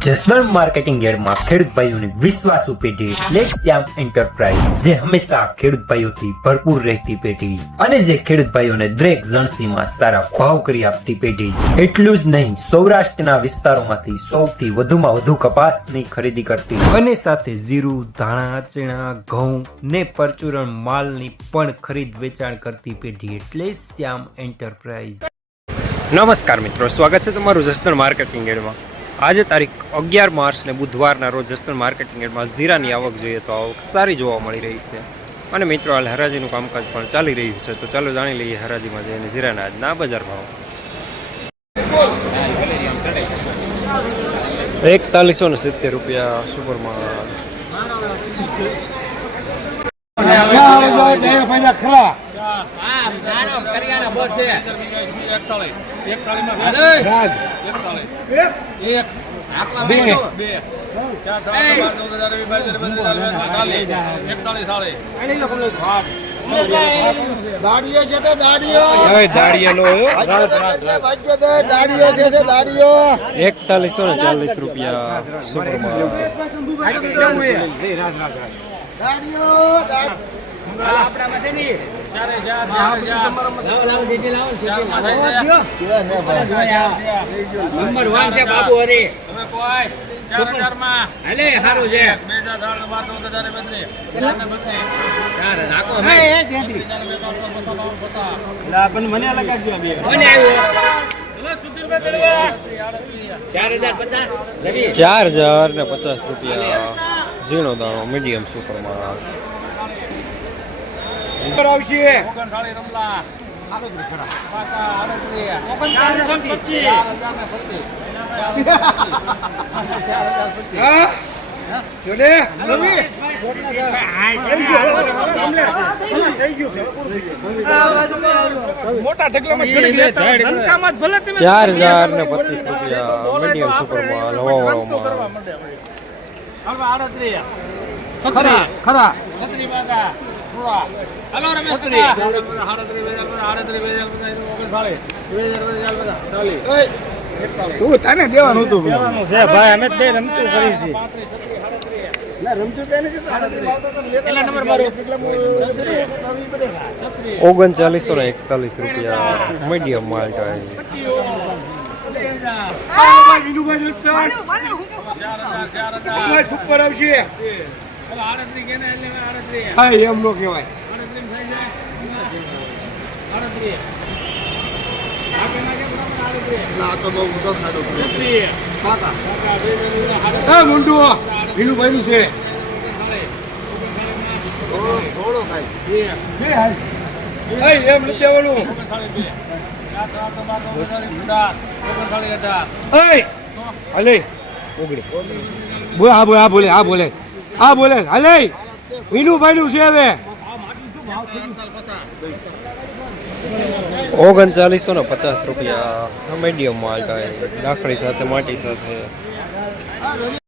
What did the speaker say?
Jasdan marketing યાર્ડમાં ખેડૂત ભાઈઓની વિશ્વાસુ પેઢી એટલે શ્યામ એન્ટરપ્રાઇઝ, જે હંમેશા ખેડૂત ભાઈઓથી ભરપૂર રહેતી પેઢી અને જે ખેડૂત ભાઈઓને દરેક જણસીમાં સારા ભાવ કરી આપતી પેઢી। એટલું જ નહીં, સૌરાષ્ટ્રના વિસ્તારોમાંથી સૌથી વધુમાં વધુ કપાસની ખરીદી કરતી અને સાથે જીરું, ધાણા, ચણા, ઘઉં ને પરચુરણ માલની પણ ખરીદ વેચાણ કરતી પેઢી એટલે શ્યામ એન્ટરપ્રાઇઝ। નમસ્કાર મિત્રો, સ્વાગત છે તમારું જસદણ માર્કેટિંગ યાર્ડમાં। આજે તારીખ 11 માર્ચ ને બુધવારના રોજ જસદણ માર્કેટિંગ યાર્ડમાં જીરાની આવક જોઈએ તો આવક સારી જોવા મળી રહી છે અને મિત્રો હાલ હરાજીનું કામકાજ પણ ચાલી રહ્યું છે। તો ચાલો જાણી લઈએ હરાજીમાં જઈને જીરાના આજના બજાર ભાવ। 4170 રૂપિયા સુપરમાં, ₹4140 રૂપિયા સુપરમાં, ₹4050 રૂપિયા ઝીણો દાણો મીડિયમ સુપરમાં, મોટા ઢગલામાં ₹4025 રૂપિયા મીડિયમ સુપરમાં, લવાવાળોમાં તું તને દેવાનું હતું ભાઈ, અમે બે રમતું કરી હતી। 3941 રૂપિયા મીડિયમ માલ્ટા, સુપર આવશે એમ નો કહેવાય। મુંડુ ભીનું ભાઈ છે એમ નથી દેવાનું। બોલે હાલે ભીનું ભાઈ છે હવે 3950 રૂપિયા મીડિયમ માલ્ટા, દાખડી સાથે માટી સાથે।